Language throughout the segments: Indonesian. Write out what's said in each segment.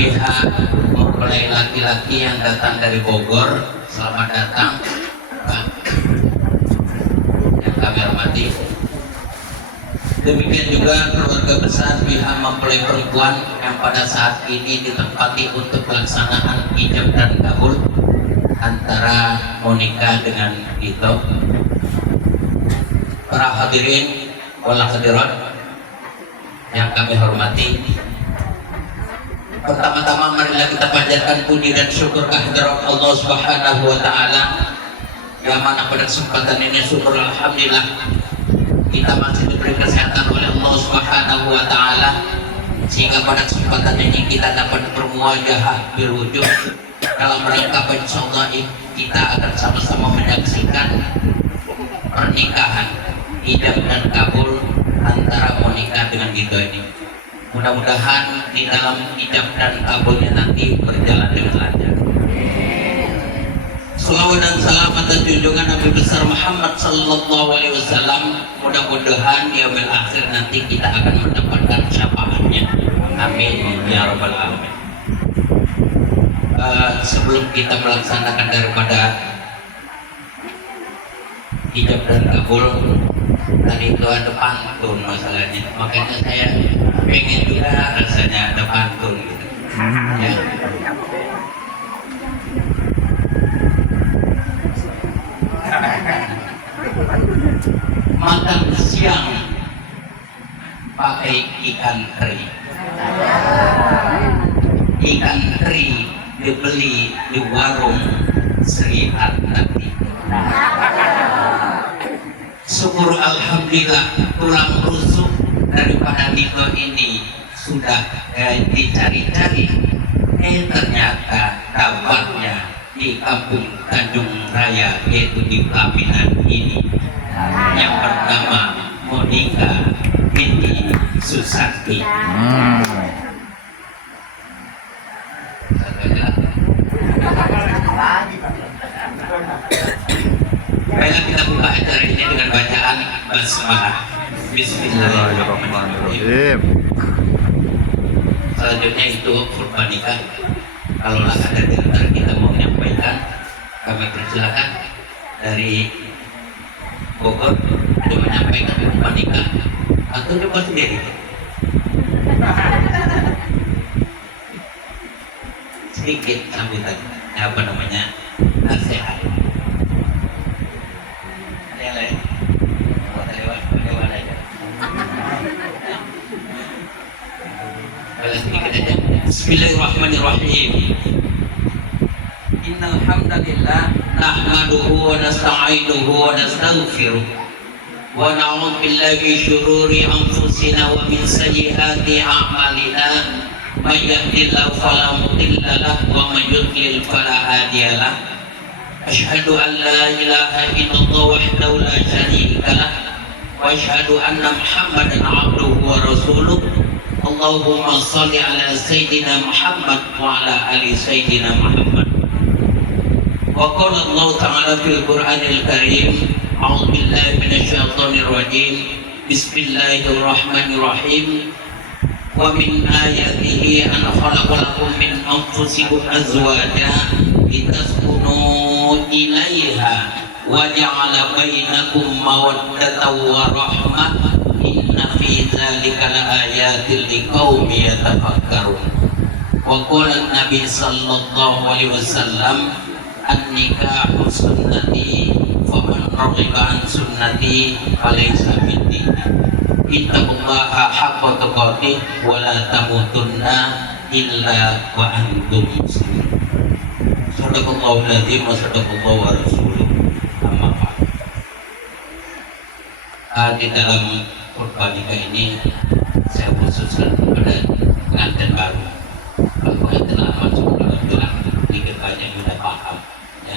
pihak mempelai laki-laki yang datang dari Bogor, selamat datang Pak yang kami hormati. Demikian juga keluarga besar pihak mempelai perempuan yang pada saat ini ditempati untuk pelaksanaan ijab dan kabul antara Monica dengan Dito. Para hadirin wal hadirat yang kami hormati, pertama-tama marilah kita panjatkan puji dan syukur kehadirat Allah Subhanahu wa taala yang mana pada kesempatan ini syukur alhamdulillah kita masih diberi kesehatan oleh Allah Subhanahu wa taala sehingga pada kesempatan ini kita dapat bermuajahah berwujud dalam rangka insyaallah kita akan sama-sama menyaksikan pernikahan ijab dan kabul antara Monica dengan Dito ini. Mudah-mudahan di dalam ijab dan kabulnya nanti berjalan dengan lancar. Salawat dan salam atas junjungan Nabi besar Muhammad sallallahu alaihi wasallam. Mudah-mudahan di yaumil akhir nanti kita akan mendapatkan syafaatnya. Amin ya rabbal alamin. Sebelum kita melaksanakan daripada ijab dan kabul, tadi itu ada pantun masalahnya, makanya saya pengen juga rasanya ada pantun gitu. Ya. Makan siang pakai ikan teri. Ikan teri dibeli di warung Sri Hartati. Syukur alhamdulillah tulang rusuk daripada Dito ini sudah dicari-cari, ternyata dapatnya di kampung Tanjung Raya, yaitu di pelaminan ini yang bernama Monica binti Susanti. Baiklah, kita buka acara ini dengan bacaan basmalah. Bismillahirrahmanirrahim. Selanjutnya itu khutbah nikah. Kalau ada di antara kita mau menyampaikan, kami persilakan dari Bogor untuk menyampaikan khutbah nikah atau coba sendiri. Sedikit sambutan, apa namanya, nasihat. Bismillahirrahmanirrahim. Innal hamdalillah nahmaduhu wa nasta'inuhu wa nastaghfiruh wa na'udzu billahi min shururi anfusina wa min sayyiati a'malina. May yahdihillahu fala mudilla lahu wa may yudlil fala hadiya lahu. Asyhadu an la ilaha illallah wahdahu la syarika lahu wa asyhadu anna Muhammadan 'abduhu wa rasuluh. Allahumma salli ala Sayyidina Muhammad wa ala ali Sayyidina Muhammad. Wa qala Allah ta'ala fil Qur'anil Karim, a'udzu billahi minasyaitonir rajim. Bismillahirrahmanirrahim. Wa min ayatihi an khalaqa lakum min anfusikum azwajan litaskunu ilaiha wa ja'ala bainakum mawaddatan wa rahmah. Inna fi dzalika laayatil liqaumin yatafakkarun. Wa qala Nabi sallallahu alaihi wasallam, an-nikahu sunnati faman raghiba an sunnati falaysa minni. Ittaqullaha haqqa tuqatih wa la tamutunna illa wa antum muslimun. Shadaqallahul adzim wa shadaqallahu wa rasuluh. Amma ba'd. Di dalam khutbah nikah ini saya khususkan kepada pengantin baru. Kalau yang telah masuk dalam tulang sedikit banyak sudah paham, ya.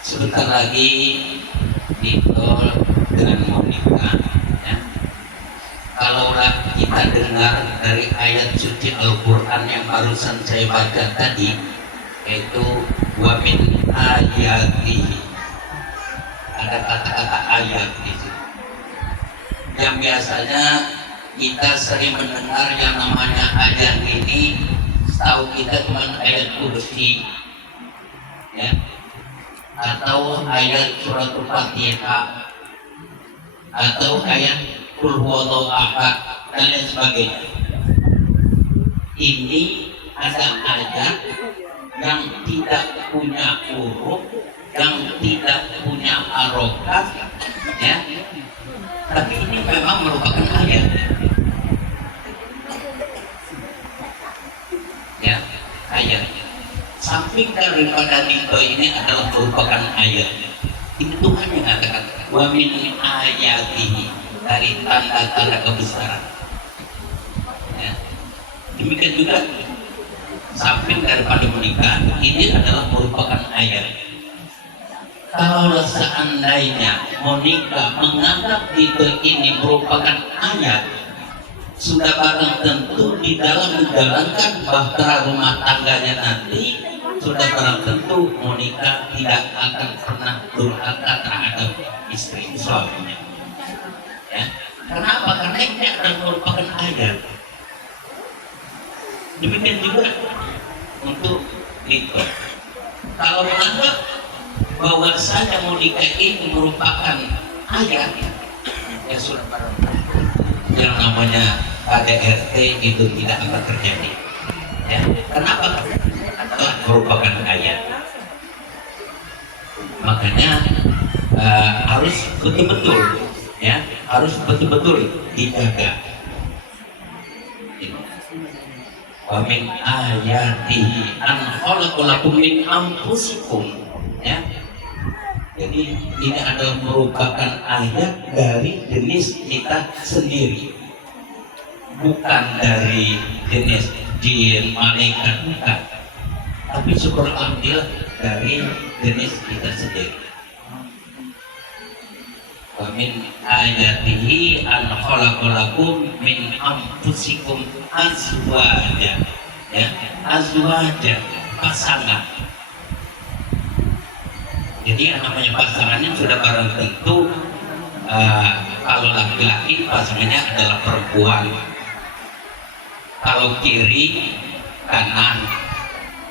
Sebentar lagi Dito dengan Monica, ya. Kalaulah kita dengar dari ayat suci Al-Quran yang barusan saya baca tadi, yaitu wa min ayatihi, ada kata-kata ayat di situ. Yang biasanya kita sering mendengar yang namanya ayat ini setahu kita cuma ayat kursi, ya, atau ayat suratul Fatihah, atau ayat Qul huwallahu ahad dan lain sebagainya. Ini ada ayat yang tidak punya huruf, yang tidak punya harokat, ya. Tapi ini memang merupakan ayat, ya, ayat. Samping daripada nito ini adalah merupakan ayat. Itu Tuhan yang mengatakan wa min ayatihi, dari tanda-tanda kebesaran. Ya. Demikian juga samping daripada menikah ini adalah merupakan ayat. Kalau seandainya menikah menganggap itu ini merupakan ayat, sudah barang tentu di dalam menjalankan bahtera rumah tangganya nanti sudah barang tentu menikah tidak akan pernah durhaka terhadap istri suaminya. Ya. Kenapa? Karena ini adalah merupakan ayat. Demikian juga untuk itu. Kalau menganggap bahwa saja menikah ini merupakan ayat, ya sudah barang yang namanya KDRT itu tidak akan terjadi. Ya. Kenapa? Adalah merupakan ayat. Makanya harus betul-betul, ya, harus betul-betul dijaga. Wa min ayatihi an khalaqalakum min anfusikum, ya. Jadi ini adalah merupakan ayat dari jenis kita sendiri, bukan dari jenis jin, malaikat, bukan. Tapi syukur alhamdulillah dari jenis kita sendiri. Wa min ayatihi an khalaqalakum min anfusikum azwaja, ya, azwaja, pasangan. Jadi yang namanya pasangannya sudah barang tentu kalau laki-laki pasangannya adalah perempuan, kalau kiri, kanan,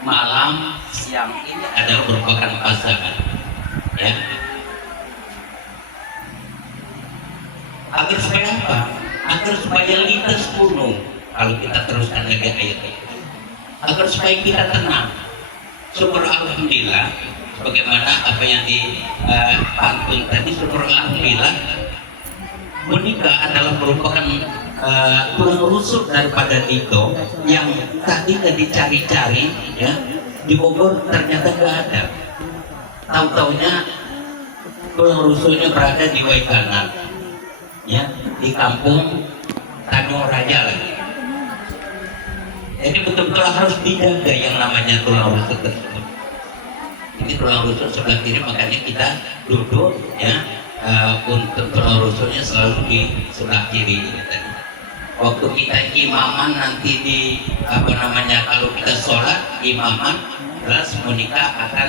malam, siang ini adalah merupakan pasangan, ya. Agar supaya apa? Agar supaya lintas gunung. Kalau kita teruskan lagi ayat itu, agar supaya kita tenang. Syukur alhamdulillah, bagaimana apa yang dipantun tadi, syukur alhamdulillah, menikah adalah merupakan tulang rusuk daripada itu yang tadi dicari-cari, ya, di Bogor ternyata nggak ada. Tahu-taunya tulang rusuknya berada di Waikanan, ya, di kampung Tanjung Raja lagi. Jadi betul-betul harus dijaga yang namanya tulang rusuk tersebut. Ini tulang rusuk sebelah kiri, makanya kita duduk, ya, untuk tulang rusuknya selalu di sebelah kiri. Waktu kita imaman nanti di kalau kita sholat imaman, jelas menikah akan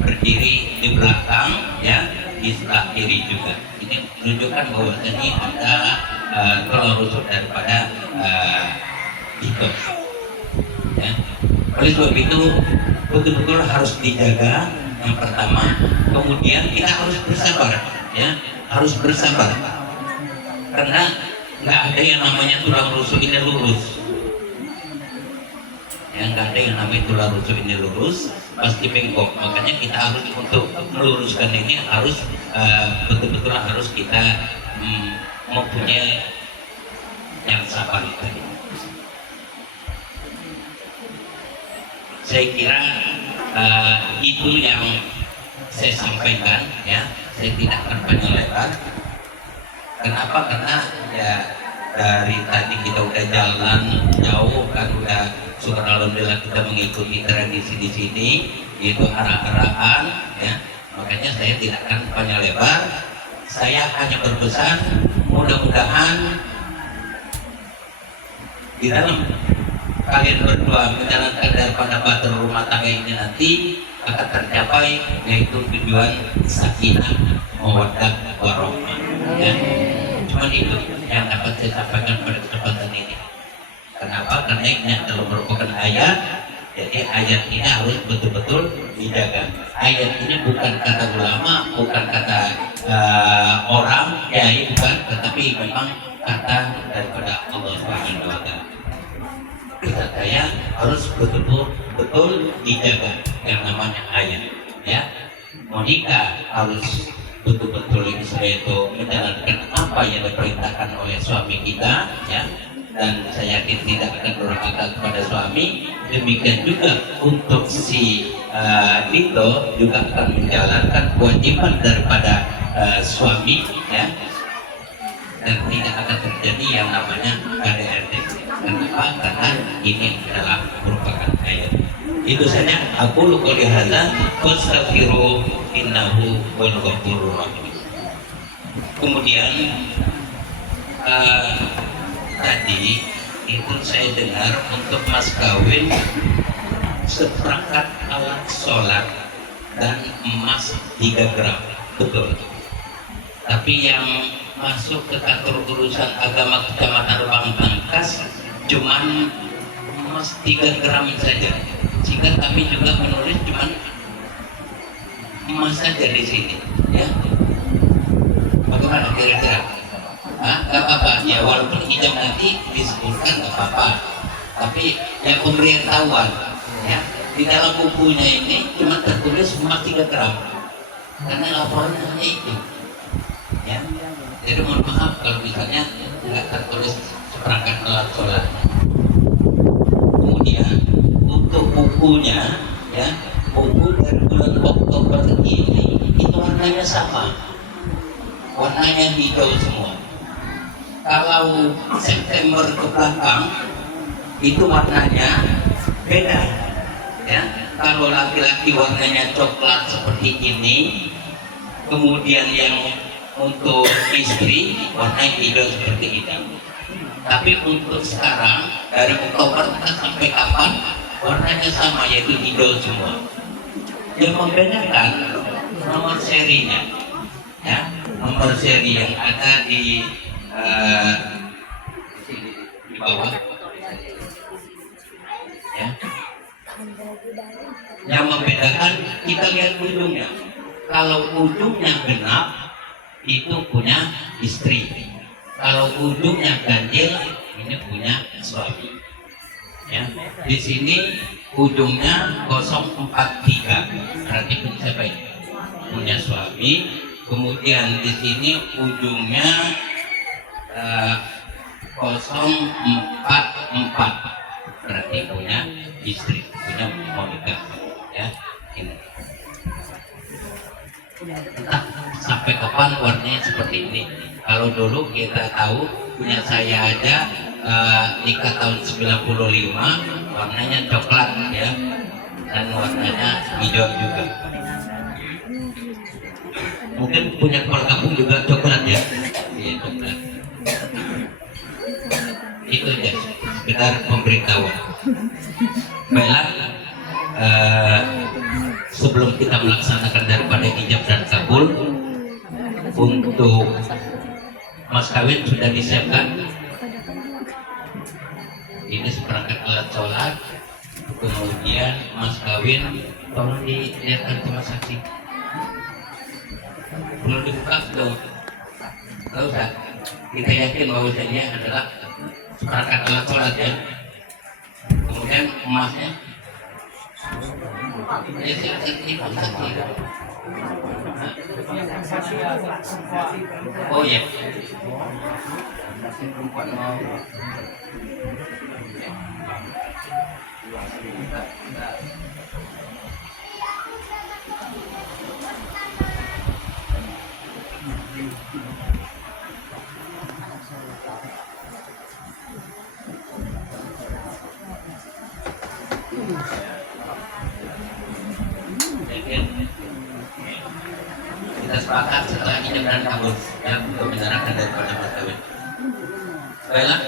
berdiri di belakang, ya, di sebelah kiri juga. Ini menunjukkan bahwa ini ada tulang rusuk daripada itu. Ya. Oleh sebab itu betul-betul harus dijaga yang pertama, kemudian kita harus bersabar, ya, harus bersabar, karena nggak ada yang namanya tulang rusuk ini lurus, ya, nggak ada yang namanya tulang rusuk ini lurus, pasti bengkok. Makanya kita harus untuk meluruskan ini harus betul-betul harus kita mempunyai yang sabar tadi. Saya kira itu yang saya sampaikan, ya. Saya tidak akan panjang lebar. Kenapa? Karena ya dari tadi kita udah jalan jauh kan, udah syukur alhamdulillah kita mengikuti tradisi di sini, yaitu arah-arahan, ya. Makanya saya tidak akan panjang lebar. Saya hanya berpesan, mudah-mudahan di dalam kalian berdua menjalankan daripada bahtera rumah tangga ini nanti akan tercapai, yaitu tujuan sakinah, mawaddah, warahmah, ya. Cuma itu yang dapat saya sampaikan pada kesempatan ini. Kenapa? Karena ini adalah merupakan ayat Jadi ayat ini harus betul-betul dijaga. Ayat ini bukan kata ulama, bukan kata orang, kiai, bukan, tetapi memang kata daripada Allah Subhanahu wa Ta'ala. Kita saya harus betul-betul dijaga yang namanya ayat, ya. Monika harus betul-betul itu menjalankan apa yang diperintahkan oleh suami kita, ya. Dan saya yakin tidak akan durhaka kepada suami. Demikian juga untuk si Dito juga akan menjalankan kewajiban daripada suami, ya. Dan tidak akan terjadi yang namanya KDRT. Kenapa? Karena ini adalah merupakan ayat. Itu saja. Aku qouli hadza wastaghfiru innahu wal ghafurur rahim. Kemudian tadi itu saya dengar untuk mas kawin seperangkat alat sholat dan emas 3 gram, betul. Tapi yang masuk ke kantor urusan agama Kecamatan Pangkas cuman emas 3 gram saja. Jika kami juga menulis cuman emas saja di sini, ya. Bagaimana kira-kira? Gak apa-apa, ya walaupun hijab nanti disebutkan gak apa-apa. Tapi yang pemberitahuan, ya, di dalam bukunya ini cuma tertulis emas 3 gram. Karena laporan hanya itu, ya. Jadi mohon maaf kalau misalnya nggak tertulis seperangkat alat sholat. Kemudian untuk bukunya, ya, buku dari bulan Oktober ini itu warnanya sama, warnanya hijau semua. Kalau September ke belakang itu warnanya beda, ya. Kalau laki-laki warnanya coklat seperti ini, kemudian yang untuk istri warna hijau seperti ini. Tapi untuk sekarang dari Oktober sampai kapan warnanya sama, yaitu hijau semua. Yang membedakan nomor serinya, ya, nomor seri yang ada di bawah, ya. Yang membedakan kita lihat ujungnya. Kalau ujungnya genap itu punya istri, kalau ujungnya ganjil ini punya suami, ya. Di sini ujungnya 043 berarti punya siapa ini? Punya suami. Kemudian di sini ujungnya 044 berarti punya istri, punya Monika, ya. Ini. Entah sampai kapan warnanya seperti ini. Kalau dulu kita tahu, punya saya aja nikah tahun 95 warnanya coklat, ya, dan warnanya hijau juga. Mungkin punya kepala kampung juga coklat, ya. Iya, coklat. Itu aja sekedar pemberitahuan. Baiklah, sebelum kita melaksanakan daripada ijab dan kabul, untuk mas kawin sudah disiapkan. Ini seperangkat alat sholat. Kemudian mas kawin tolong dilihatkan sama saksi. Belum dibuka dong. Gak usah. Kita yakin bahwasanya adalah seperangkat alat sholat, ya. Kemudian emasnya. Oh ya. Kita sepakat setelah ijab dan kabul, ya, untuk menyerahkan daripada mas kawin. Baiklah,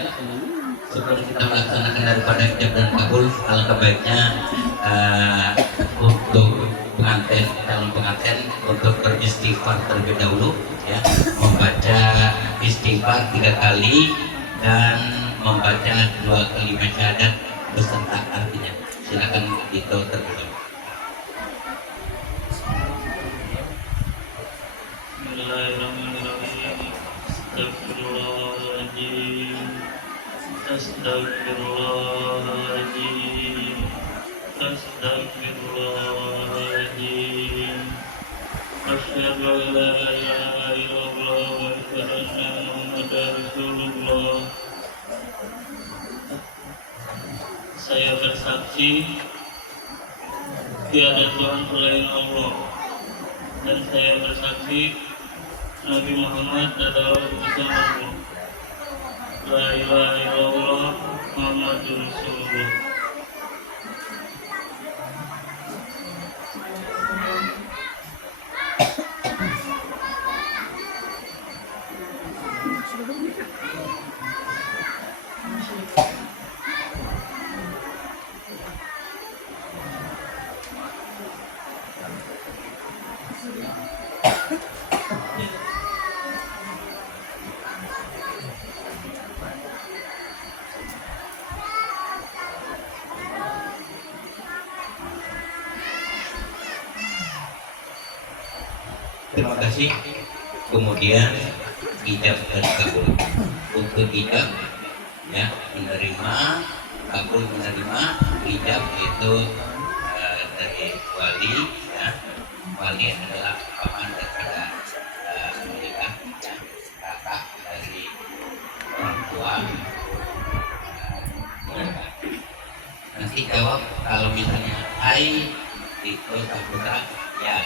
sebelum kita melaksanakan daripada ijab dan kabul, alangkah baiknya untuk pengantin, calon pengantin untuk beristighfar terlebih dahulu, ya, membaca istighfar 3 kali dan membaca 2 kalimat syahadat beserta artinya. Silakan itu tergelap. Bismillahirrahmanirrahim. Astagfirullahaladzim. Astagfirullahaladzim. Astagfirullahaladzim. Asyhadu an la ilaha illallah wa asyhadu anna Muhammadar Rasulullah. Saya bersaksi tiada Tuhan selain Allah, dan saya bersaksi Nabi Muhammad adalah utusan Allah. La ilaha illallah Muhammadur Rasulullah. Terima kasih. Kemudian ijab dan kabul. Untuk ijab ya menerima, kabul menerima. Ijab itu dari wali ya. Wali adalah paman daripada menikah ya. Kakak dari orang tua. Nanti jawab kalau misalnya hai itu saputra ya.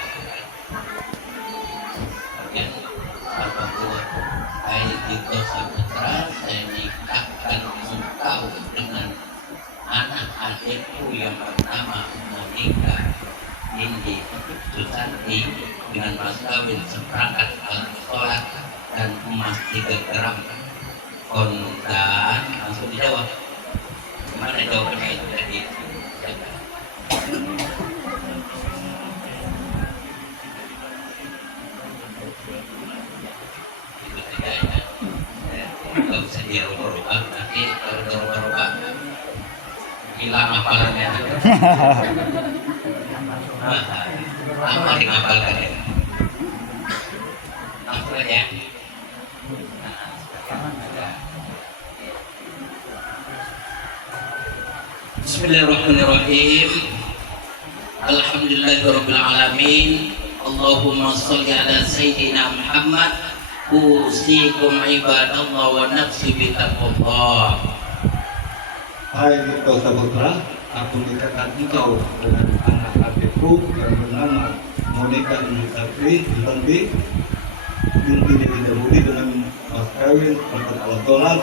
Kemudian apabila hai itu saputra, saya nikahkan engkau dengan anak adikku yang bernama Monika Indi Susanti dengan mas kawin seperangkat alat sholat dan emas 3 gram. Kondan langsung dijawab. Gimana jawabannya itu tadi? Itu tidak ya. Kalau bisa dia rubah nanti kalau rubah hilang hafalannya. Apa dihafalkan ya? Langsung aja. Bismillahirrahmanirrahim. Alhamdulillahirabbil alamin. Allahumma shalli ala sayyidina Muhammad. Usikum ibadallah wa nafsi bitaqwallah. Hai Dito Saputra, aku nikahkan engkau dengan anak adikku yang bernama Monika Susanti binti Dinda Budi dengan mas kawin perangkat alat sholat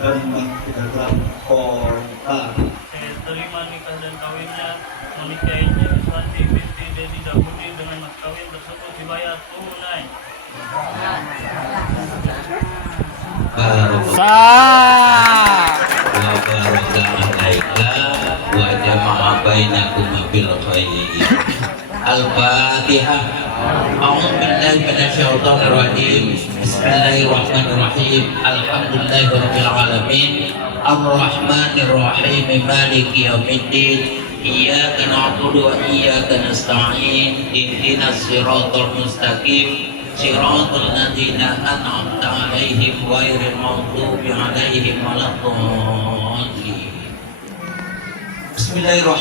dan emas 3 gram kontan. Saya terima nikah dan kawinnya Monika Susanti binti Dinda Budi dengan mas kawin tersebut dibayar tunai. Wa jama'a bainakum bil khair. Al-Fatihah. A'udzu billahi minasyaitonir rajim. Bismillahirrahmanirrahim. Alhamdulillahirabbil alamin. Ar-Rahmanir Rahim. Maliki yaumiddin. Iyyaka na'budu wa iyyaka nasta'in. Ihdinas siratal mustaqim. Siratal ladzina an'amta 'alaihim ghairil maghdubi 'alaihim waladdallin. Bismillahirrahmanirrahim.